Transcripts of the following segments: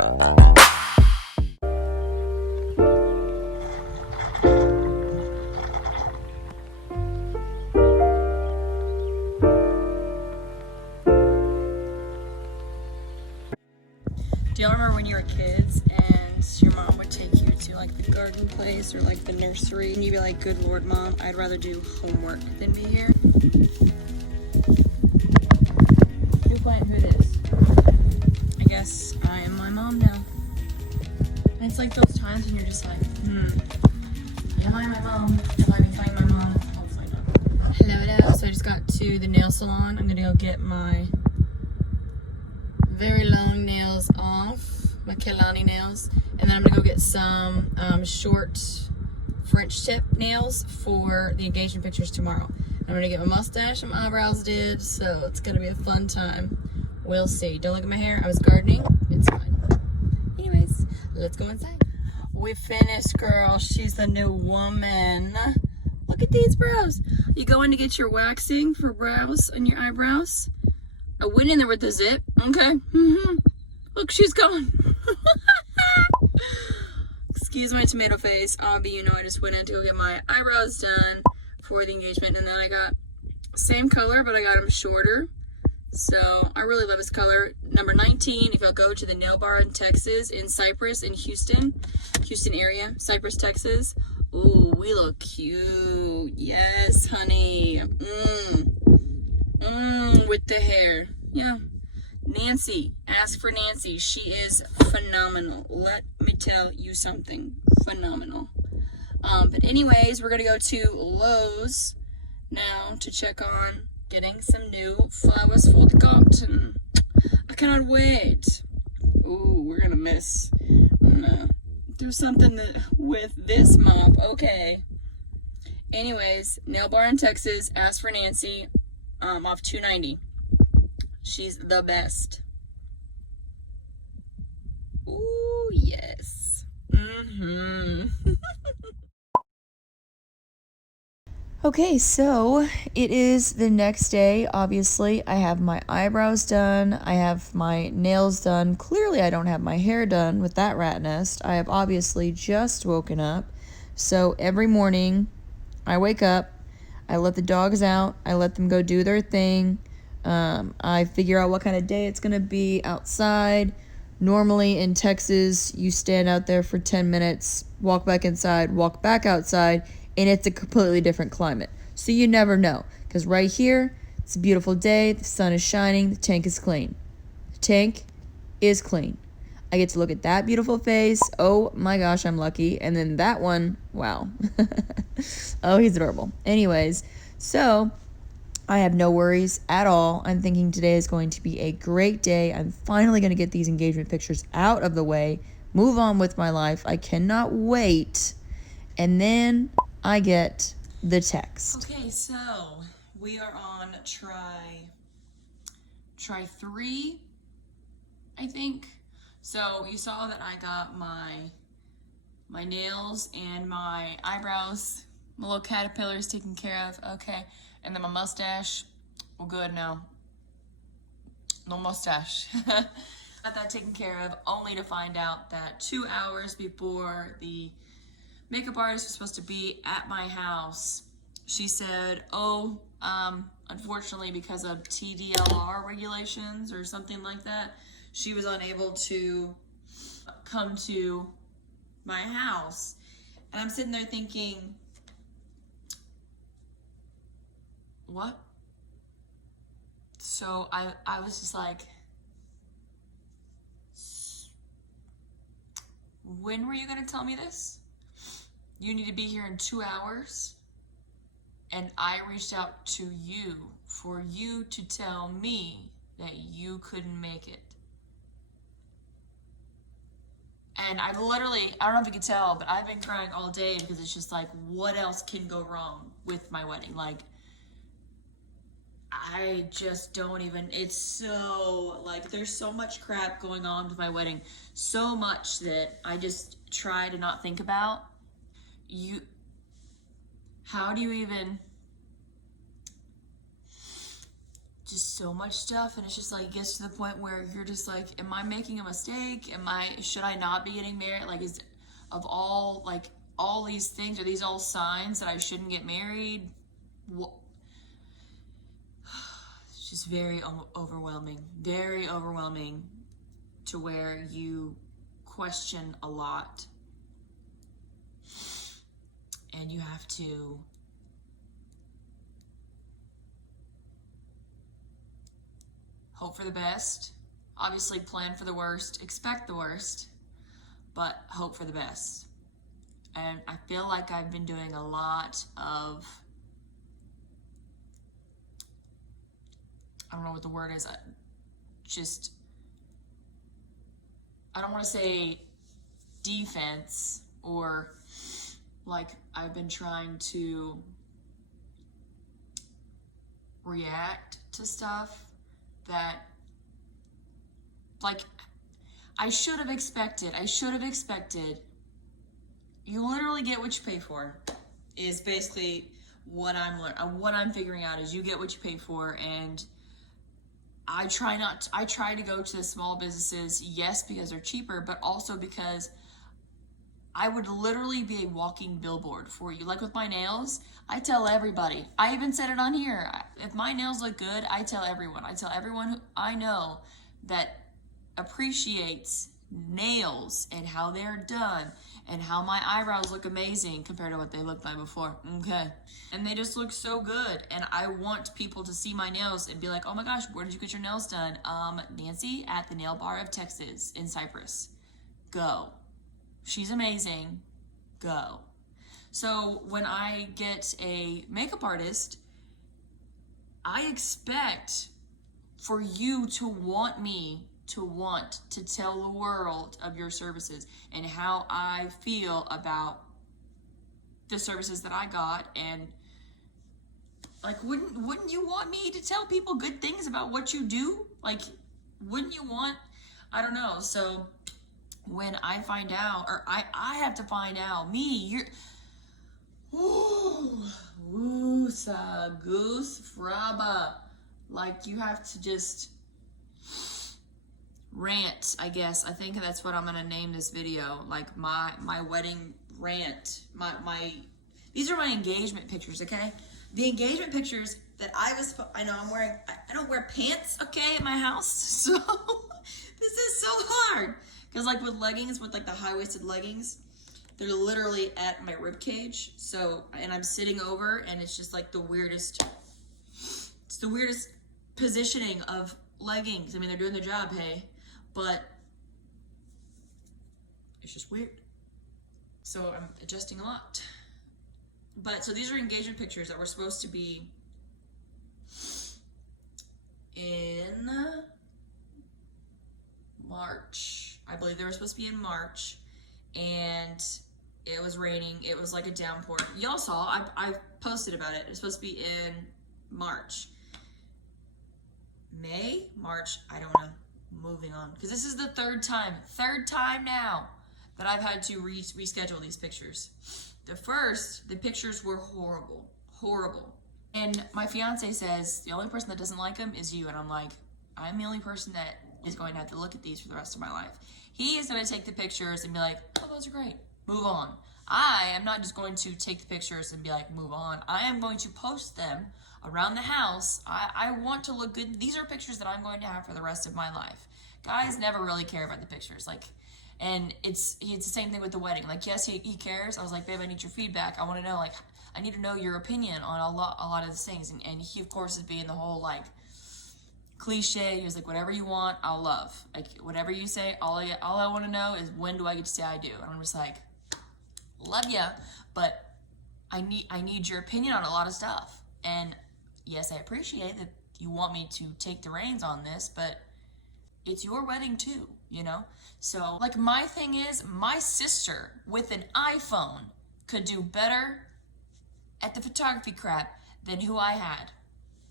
Do y'all remember when you were kids and your mom would take you to like the garden place or like the nursery and you'd be like, good Lord, Mom, I'd rather do homework than be here? Who it is? I guess I am my mom now. And it's like those times when you're just like, am I my mom? Am I becoming my mom? Hopefully not. Hello. So I just got to the nail salon. I'm gonna go get my very long nails off, my Kelani nails, and then I'm gonna go get some short French tip nails for the engagement pictures tomorrow. I'm gonna get my mustache and my eyebrows did, so it's gonna be a fun time. We'll see. Don't look at my hair. I was gardening. It's fine. Anyways, let's go inside. We finished, girl. She's a new woman. Look at these brows. You go in to get your waxing for brows and your eyebrows. I went in there with the zip. Okay. Look, she's gone. Excuse my tomato face. Obby, you know, I just went in to go get my eyebrows done for the engagement. And then I got same color, but I got them shorter. So I really love this color. Number 19, if y'all go to the nail bar in Texas, in Cypress, in Houston area, Cypress, Texas. Ooh, we look cute. Yes, honey. With the hair. Yeah. Nancy. Ask for Nancy. She is phenomenal. Let me tell you something. Phenomenal. But anyways, we're going to go to Lowe's now to check on getting some new flowers for the garden. I cannot wait. Ooh, we're going to miss. I'm going to do something with this mop. Okay. Anyways, nail bar in Texas. Ask for Nancy. Off $2.90. She's the best. Ooh, yes. Okay, so it is the next day. Obviously, I have my eyebrows done. I have my nails done. Clearly, I don't have my hair done with that rat nest. I have obviously just woken up. So every morning, I wake up. I let the dogs out. I let them go do their thing. I figure out what kind of day it's going to be outside. Normally in Texas, you stand out there for 10 minutes, walk back inside, walk back outside, and it's a completely different climate. So you never know. Because right here, it's a beautiful day. The sun is shining. The tank is clean. The tank is clean. I get to look at that beautiful face. Oh my gosh, I'm lucky. And then that one, wow. Oh, he's adorable. Anyways, so I have no worries at all. I'm thinking today is going to be a great day. I'm finally going to get these engagement pictures out of the way, move on with my life. I cannot wait. And then I get the text. Okay, so we are on try 3, I think. So you saw that I got my nails and my eyebrows, my little caterpillars taken care of. Okay. And then my mustache, well, good now. No mustache. Got that taken care of, only to find out that 2 hours before the makeup artist was supposed to be at my house, she said, unfortunately, because of TDLR regulations or something like that, she was unable to come to my house. And I'm sitting there thinking, what? So I was just like, when were you gonna tell me this? You need to be here in 2 hours. And I reached out to you for you to tell me that you couldn't make it. And I literally, I don't know if you could tell, but I've been crying all day because it's just like, what else can go wrong with my wedding? Like, I just don't even, it's so, like, there's so much crap going on with my wedding. So much that I just try to not think about. How do you even just so much stuff, and it's just like, it gets to the point where you're just like, am I making a mistake? Should I not be getting married? Like, of all, like, all these things, are these all signs that I shouldn't get married? It's just very overwhelming to where you question a lot, and you have to hope for the best, obviously plan for the worst, expect the worst, but hope for the best. And I feel like I've been doing a lot of, I don't know what the word is, I don't want to say defense, or like I've been trying to react to stuff that, like, I should have expected. You literally get what you pay for, is basically what I'm figuring out, is you get what you pay for. And I try to go to the small businesses, yes, because they're cheaper, but also because I would literally be a walking billboard for you. Like with my nails, I tell everybody. I even said it on here. If my nails look good, I tell everyone. I tell everyone who I know that appreciates nails and how they're done and how my eyebrows look amazing compared to what they looked like before. Okay. And they just look so good. And I want people to see my nails and be like, oh my gosh, where did you get your nails done? Nancy at the Nail Bar of Texas in Cypress. Go. She's amazing. Go. So when I get a makeup artist, I expect for you to want to tell the world of your services and how I feel about the services that I got. And like, wouldn't you want me to tell people good things about what you do? Like, wouldn't you want, I don't know. So when I find out, or I have to find out, Woosa goose fraba. Like, you have to just rant, I guess. I think that's what I'm gonna name this video. Like my wedding rant. These are my engagement pictures, okay? The engagement pictures that I know I'm wearing, I don't wear pants, okay, at my house. So this is so hard. Because like with leggings, with like the high-waisted leggings, they're literally at my rib cage. So, and I'm sitting over, and it's just like it's the weirdest positioning of leggings. I mean, they're doing their job, hey, but it's just weird. So I'm adjusting a lot. But so these are engagement pictures that were supposed to be in March. I believe they were supposed to be in March, and it was raining. It was like a downpour. Y'all saw, I posted about it. It was supposed to be in March. March, I don't know. Moving on. Because this is the third time now that I've had to reschedule these pictures. The pictures were horrible. And my fiance says, the only person that doesn't like them is you. And I'm like, I'm the only person that is going to have to look at these for the rest of my life. He is going to take the pictures and be like, oh, those are great. Move on. I am not just going to take the pictures and be like, move on. I am going to post them around the house. I want to look good. These are pictures that I'm going to have for the rest of my life. Guys never really care about the pictures. Like, and it's the same thing with the wedding. Like, yes, he cares. I was like, babe, I need your feedback. I want to know, like, I need to know your opinion on a lot of these things. And he, of course, is being the whole, like, cliche. He was like, whatever you want, I'll love. Like, whatever you say, all I want to know is, when do I get to say I do? And I'm just like, love ya, but I need your opinion on a lot of stuff. And yes, I appreciate that you want me to take the reins on this, but it's your wedding too, you know? So, like, my thing is, my sister with an iPhone could do better at the photography crap than who I had,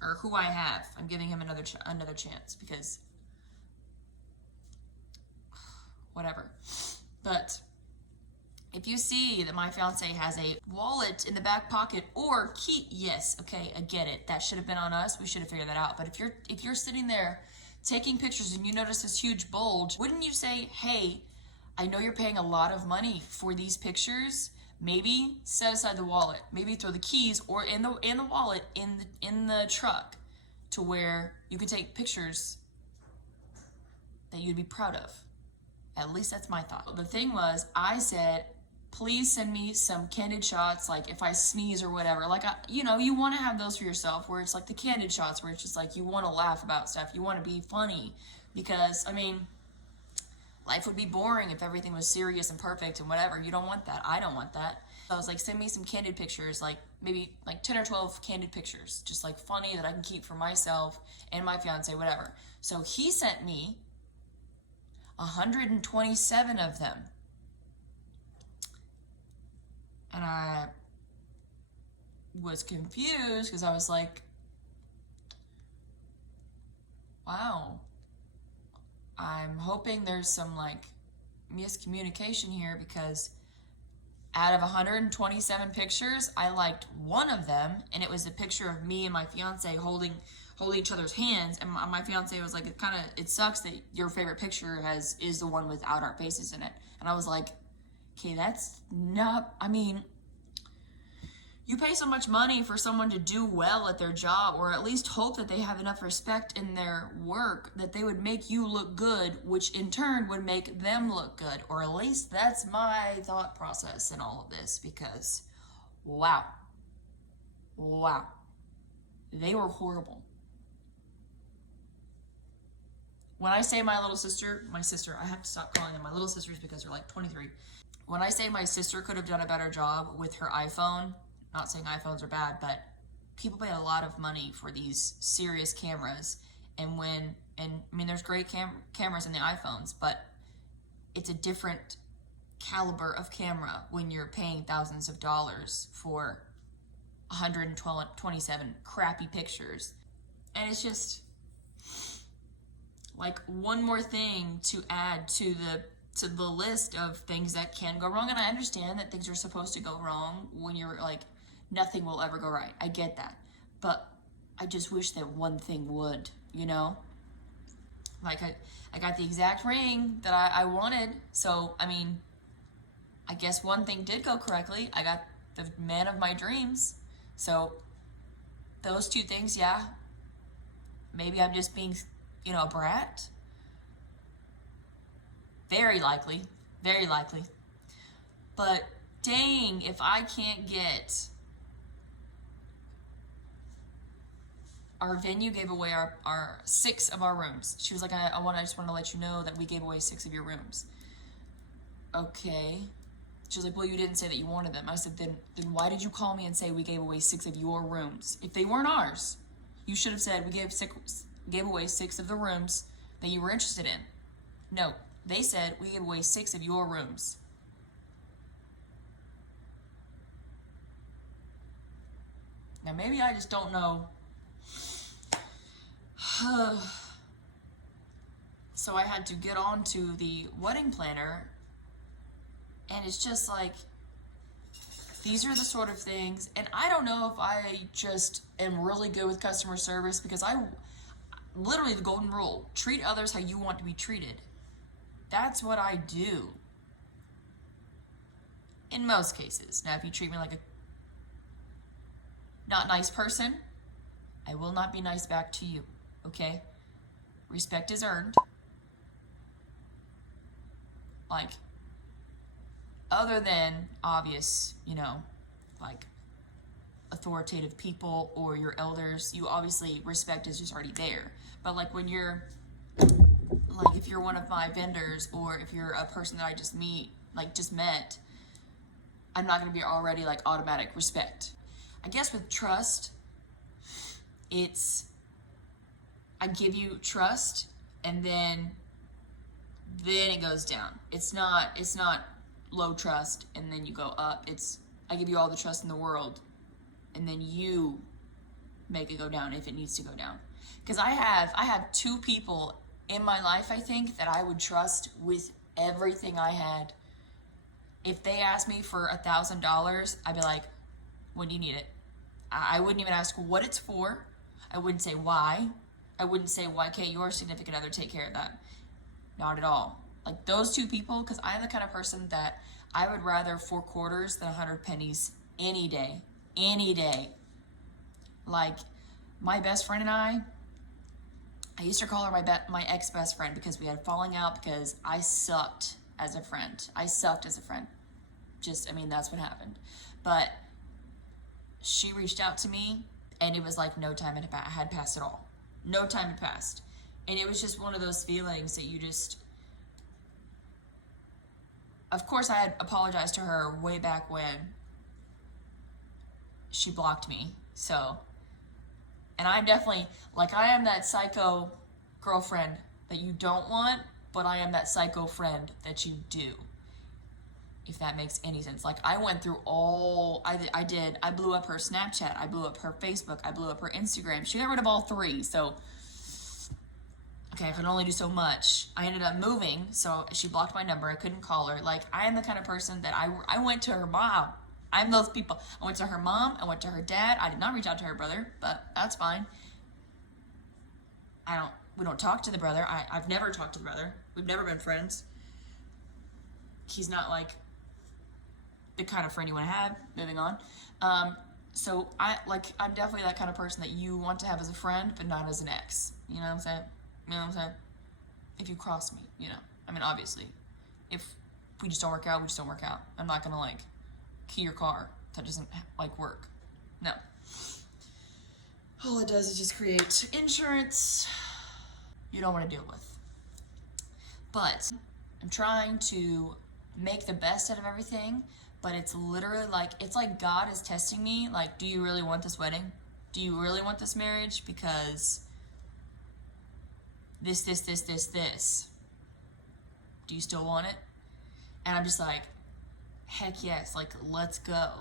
or who I have. I'm giving him another chance, because whatever. But If you see that my fiance has a wallet in the back pocket or key, yes, okay, I get it. That should have been on us. We should have figured that out. But if you're sitting there taking pictures and you notice this huge bulge, wouldn't you say, hey, I know you're paying a lot of money for these pictures. Maybe set aside the wallet. Maybe throw the keys or in the wallet in the truck to where you can take pictures that you'd be proud of. At least that's my thought. The thing was, I said, please send me some candid shots, like if I sneeze or whatever. Like, you know, you want to have those for yourself where it's like the candid shots where it's just like you want to laugh about stuff. You want to be funny because, I mean, life would be boring if everything was serious and perfect and whatever. You don't want that. I don't want that. So I was like, send me some candid pictures, like maybe like 10 or 12 candid pictures, just like funny that I can keep for myself and my fiance, whatever. So he sent me 127 of them. And I was confused because I was like, wow, I'm hoping there's some like miscommunication here because out of 127 pictures, I liked one of them, and it was a picture of me and my fiance holding each other's hands. And my fiance was like, it sucks that your favorite picture is the one without our faces in it. And I was like, okay, that's not, I mean, you pay so much money for someone to do well at their job, or at least hope that they have enough respect in their work that they would make you look good, which in turn would make them look good. Or at least that's my thought process in all of this, because wow, they were horrible. When I say my sister, I have to stop calling them my little sisters because they're like 23. When I say my sister could have done a better job with her iPhone, not saying iPhones are bad, but people pay a lot of money for these serious cameras. And I mean, there's great cameras in the iPhones, but it's a different caliber of camera when you're paying thousands of dollars for 127 crappy pictures. And it's just like one more thing to add to the list of things that can go wrong. And I understand that things are supposed to go wrong when you're like, nothing will ever go right. I get that. But I just wish that one thing would, you know? Like I got the exact ring that I wanted. So, I mean, I guess one thing did go correctly. I got the man of my dreams. So those two things, yeah. Maybe I'm just being, you know, a brat. Very likely. But dang, if I can't get... Our venue gave away our 6 of our rooms. She was like, I just want to let you know that we gave away 6 of your rooms. Okay. She was like, well, you didn't say that you wanted them. I said, then why did you call me and say we gave away 6 of your rooms? If they weren't ours, you should have said we gave away 6 of the rooms that you were interested in. No, they said we gave away 6 of your rooms. Now, maybe I just don't know. So I had to get on to the wedding planner, and it's just like, these are the sort of things, and I don't know if I just am really good with customer service, because literally the golden rule, treat others how you want to be treated. That's what I do. In most cases. Now, if you treat me like a not nice person, I will not be nice back to you. Okay? Respect is earned. Like, other than obvious, you know, like authoritative people or your elders, you obviously, respect is just already there. But like when you're, like if you're one of my vendors, or if you're a person that I just met, I'm not going to be already like automatic respect. I guess with trust, it's, I give you trust, and then it goes down. It's not low trust and then you go up. It's, I give you all the trust in the world, and then you make it go down if it needs to go down. Because I have 2 people in my life, I think, that I would trust with everything I had. If they asked me for $1,000, I'd be like, when do you need it? I wouldn't even ask what it's for. I wouldn't say why. I wouldn't say, why can't your significant other take care of that? Not at all. Like those two people, because I'm the kind of person that I would rather 4 quarters than 100 pennies any day. Any day. Like my best friend and I used to call her my ex-best friend because we had falling out because I sucked as a friend. I sucked as a friend. Just, I mean, that's what happened. But she reached out to me and it was like no time had passed at all. No time had passed. And it was just one of those feelings that you just, of course I had apologized to her way back when she blocked me. So, and I'm definitely, like I am that psycho girlfriend that you don't want, but I am that psycho friend that you do. If that makes any sense. Like I went through all, I blew up her Snapchat, I blew up her Facebook, I blew up her Instagram. She got rid of all 3, so, okay, I could only do so much. I ended up moving, so she blocked my number, I couldn't call her. Like, I am the kind of person that I went to her mom. I'm those people. I went to her mom, I went to her dad, I did not reach out to her brother, but that's fine. We don't talk to the brother, I've never talked to the brother. We've never been friends. He's not like the kind of friend you want to have. Moving on. So I'm definitely that kind of person that you want to have as a friend, but not as an ex. You know what I'm saying? You know what I'm saying? If you cross me, you know. I mean, obviously, if we just don't work out, we just don't work out. I'm not gonna like key your car. That doesn't like work. No. All it does is just create insurance you don't want to deal with. But I'm trying to make the best out of everything. But it's literally like, it's like God is testing me. Like, do you really want this wedding? Do you really want this marriage? Because this. Do you still want it? And I'm just like, heck yes, like, let's go.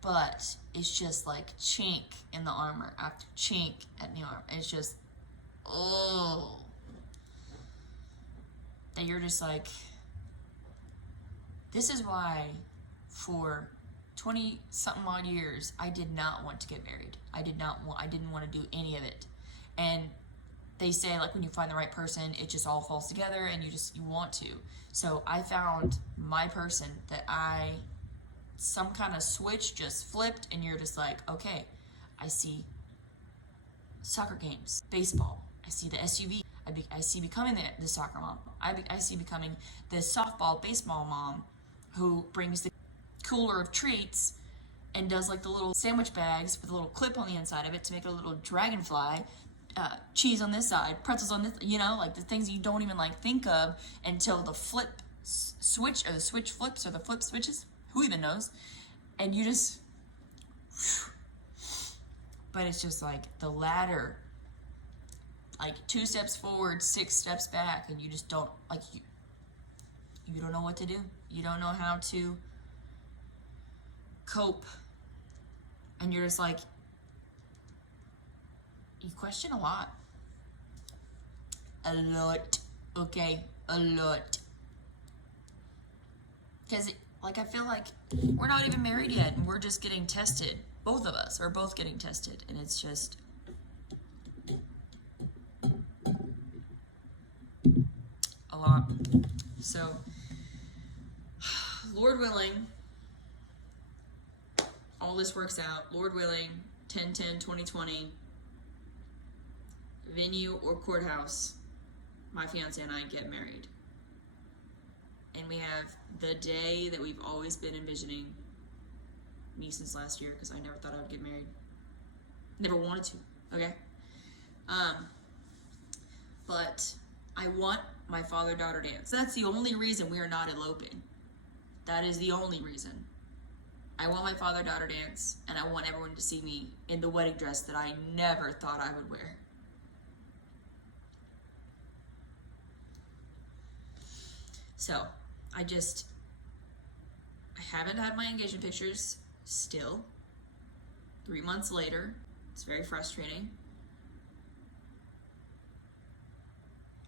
But it's just like chink in the armor after chink in the armor. It's just, oh. That you're just like, this is why for 20 something odd years, I did not want to get married. I didn't want to do any of it. And they say like when you find the right person, it just all falls together and you want to. So I found my person that some kind of switch just flipped and you're just like, okay, I see soccer games, baseball. I see the SUV. I see becoming the soccer mom. I see becoming the softball, baseball mom who brings the cooler of treats and does like the little sandwich bags with a little clip on the inside of it to make it a little dragonfly, cheese on this side, pretzels on this, you know, like the things you don't even like think of until the flip switch or the switch flips or the flip switches, who even knows, and you just, but it's just like the ladder, like 2 steps forward, 6 steps back, and you just don't, like, you don't know what to do. You don't know how to cope. And you're just like, you question a lot. A lot. Okay? A lot. Because, like, I feel like we're not even married yet, and we're just getting tested. Both of us are both getting tested, and it's just a lot. So, Lord willing, all this works out. Lord willing, 10/10/2020, venue or courthouse, my fiance and I get married. And we have the day that we've always been envisioning, me since last year, because I never thought I would get married. Never wanted to, okay? But I want my father-daughter dance. That's the only reason we are not eloping. That is the only reason. I want my father-daughter dance, and I want everyone to see me in the wedding dress that I never thought I would wear. So, I haven't had my engagement pictures still. 3 months later. It's very frustrating.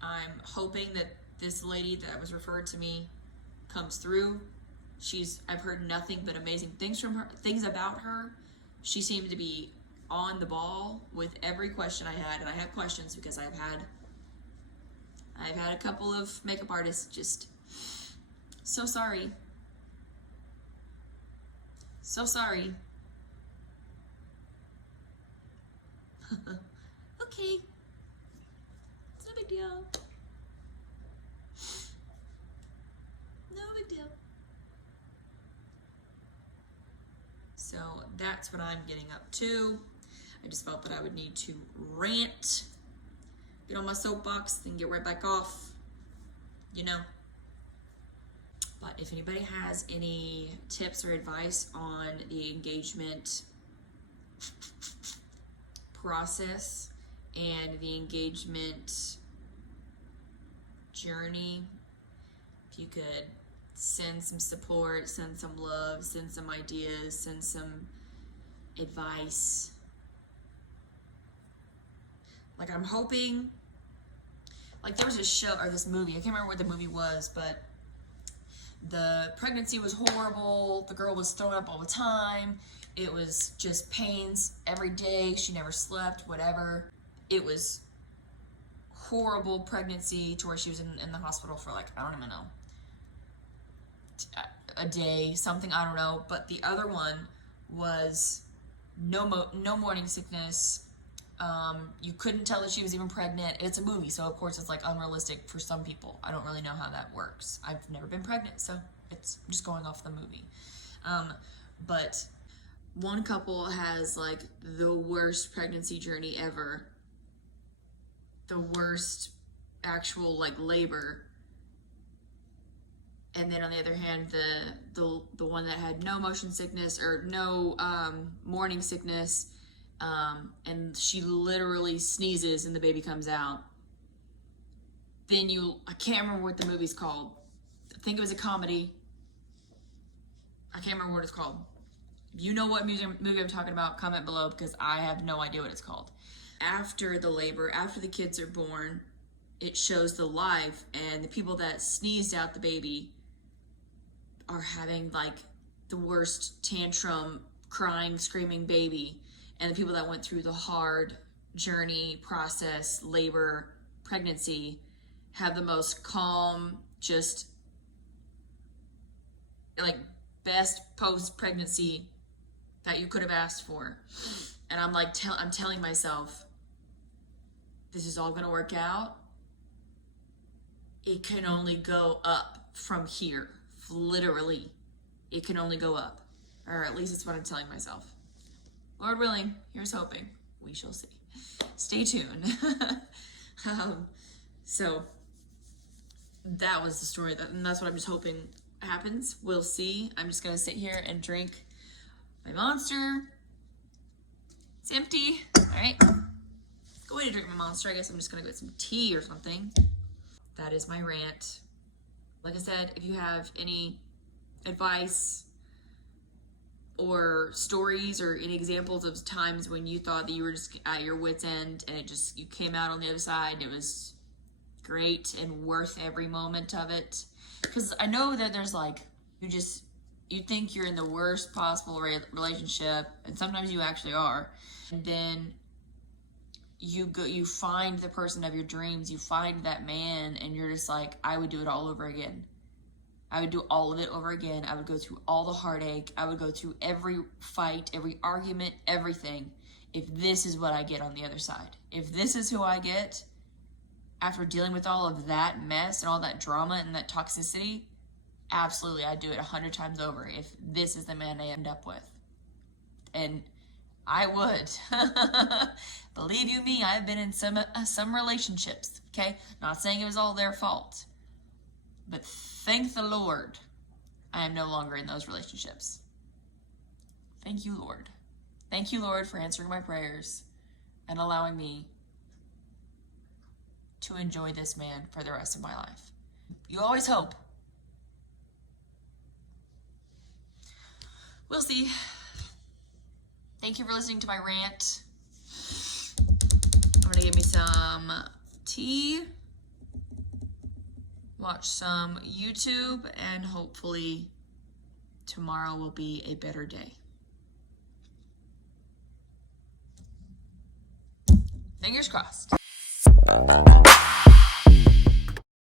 I'm hoping that this lady that was referred to me comes through, I've heard nothing but amazing things from her, things about her. She seemed to be on the ball with every question I had, and I have questions because I've had a couple of makeup artists just so sorry. So sorry. Okay. It's no big deal. No big deal. So that's what I'm getting up to. I just felt that I would need to rant, get on my soapbox, then get right back off, you know. But if anybody has any tips or advice on the engagement process and the engagement journey, if you could send some support, send some love, send some ideas, send some advice. Like, I'm hoping, like, there was a show or this movie, I can't remember what the movie was, but the pregnancy was horrible. The girl was throwing up all the time. It was just pains every day. She never slept, whatever. It was horrible pregnancy to where she was in the hospital for, like, I don't even know, a day, something, I don't know. But the other one was no morning sickness. You couldn't tell that she was even pregnant. It's a movie, so of course it's like unrealistic for some people. I don't really know how that works. I've never been pregnant, so it's just going off the movie. But one couple has like the worst pregnancy journey ever. The worst actual like labor. And then on the other hand, the one that had no motion sickness or no morning sickness, and she literally sneezes and the baby comes out. Then I can't remember what the movie's called. I think it was a comedy. I can't remember what it's called. If you know what movie I'm talking about, comment below because I have no idea what it's called. After the labor, after the kids are born, it shows the life, and the people that sneezed out the baby are having like the worst tantrum, crying, screaming baby. And the people that went through the hard journey, process, labor, pregnancy, have the most calm, just like best post-pregnancy that you could have asked for. And I'm like, I'm telling myself, this is all gonna work out. It can only go up from here. Literally, it can only go up. Or at least it's what I'm telling myself. Lord willing, here's hoping. We shall see. Stay tuned. So that was the story, and that's what I'm just hoping happens. We'll see. I'm just gonna sit here and drink my Monster. It's empty. All right. Go away to drink my Monster. I guess I'm just gonna go get some tea or something. That is my rant. Like I said, if you have any advice or stories or any examples of times when you thought that you were just at your wit's end and you came out on the other side and it was great and worth every moment of it. Because I know that there's like, you think you're in the worst possible relationship, and sometimes you actually are, and then you find the person of your dreams, you find that man, and you're just like, I would do it all over again. I would do all of it over again. I would go through all the heartache. I would go through every fight, every argument, everything, if this is what I get on the other side. If this is who I get after dealing with all of that mess and all that drama and that toxicity, absolutely, I'd do it 100 times over if this is the man I end up with. And I would. Believe you me, I've been in some relationships, okay? Not saying it was all their fault. But thank the Lord, I am no longer in those relationships. Thank you, Lord. Thank you, Lord, for answering my prayers and allowing me to enjoy this man for the rest of my life. You always hope. We'll see. Thank you for listening to my rant. I'm gonna get me some tea, watch some YouTube, and hopefully tomorrow will be a better day. Fingers crossed.